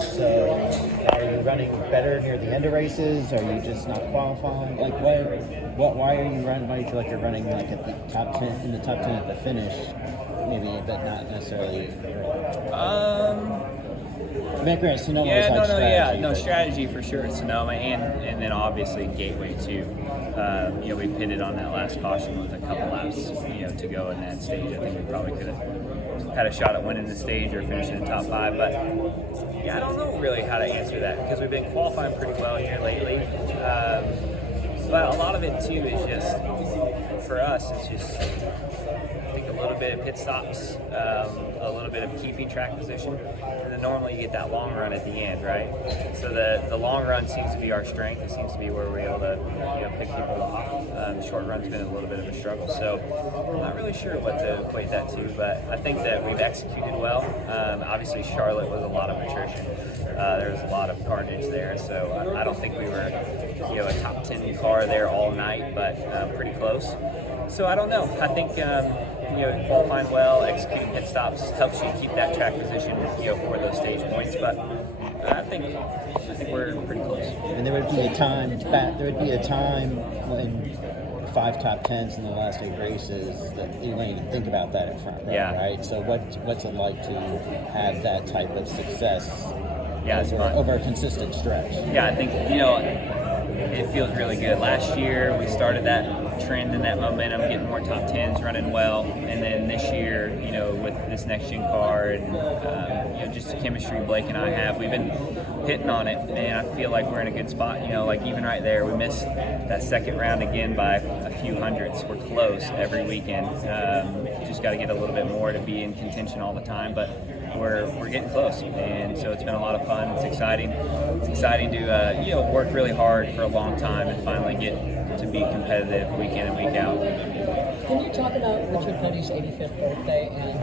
So, are you running better near the end of races? Are you just not qualifying? Like, why are you running? Why do you feel like you're running like at the top 10 in the top 10 at the finish? Maybe, but not necessarily. Sonoma strategy for sure at Sonoma, and then obviously Gateway too. We pitted on that last caution with a couple laps, to go in that stage. I think we probably could have had a shot at winning the stage or finishing in top 5, but I don't know really how to answer that because we've been qualifying pretty well here lately. But a lot of it too is just for us. It's just I think a little bit of pit stops, a little bit of keeping track position, and then normally you get that long run at the end, right? So the long run seems to be our strength. It seems to be where we're able to pick people off. The short run's been a little bit of a struggle, so I'm not really sure what to equate that to, but I think that we've executed well. Obviously, Charlotte was a lot of attrition. There was a lot of carnage there, so I don't think we were a top 10 car there all night, but pretty close. So I don't know. I think qualifying well, executing pit stops helps you keep that track position for those stage points. But I think we're pretty close. And there would be a time. When 5 top 10s in the last 8 races that you don't even think about that in front row, right? So what's it like to have that type of success over a consistent stretch? Yeah, I think it feels really good. Last year we started that trend and that momentum, getting more top 10s, running well, and then this year, with this next gen car and just the chemistry Blake and I have, we've been hitting on it, and I feel like we're in a good spot. Like even right there, we missed that second round again by a few hundredths. We're close every weekend. Just got to get a little bit more to be in contention all the time, but we're getting close, and so it's been a lot of fun. It's exciting. It's exciting to work really hard for a long time and finally get to be competitive week in and week out. Can you talk about Richard Petty's 85th birthday and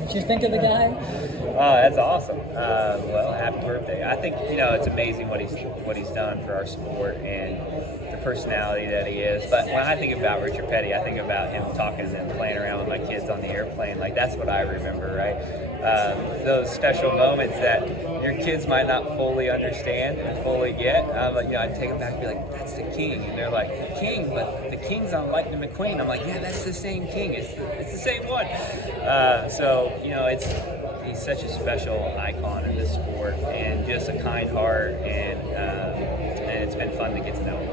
what you think of the guy? Oh, that's awesome. Well, happy birthday. I think, it's amazing what he's done for our sport and the personality that he is. But when I think about Richard Petty, I think about him talking and playing around with my kids on the airplane. Like, that's what I remember, right? Those special moments that your kids might not fully understand and fully get. But, I'd take them back and be like, that's the king. And they're like, king, but the king's on Lightning McQueen. I'm like, yeah, that's the same king. It's the same one. He's such a special icon in this sport and just a kind heart, and it's been fun to get to know him.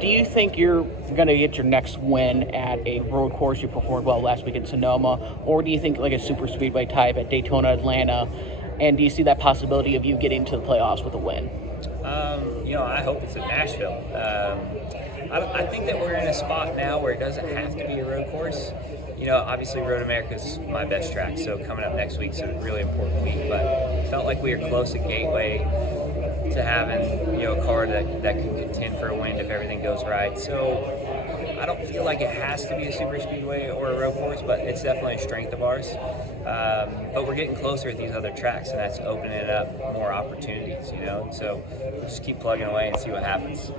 Do you think you're going to get your next win at a road course? You performed well last week in Sonoma, or do you think like a super speedway type at Daytona, Atlanta? And do you see that possibility of you getting to the playoffs with a win? I hope it's in Nashville. I think that we're in a spot now where it doesn't have to be a road course. Obviously Road America's my best track, so coming up next week's a really important week, but it felt like we were close at Gateway to having, a car that can contend for a win if everything goes right. So I don't feel like it has to be a super speedway or a road course, but it's definitely a strength of ours. But we're getting closer at these other tracks, and that's opening up more opportunities, So just keep plugging away and see what happens.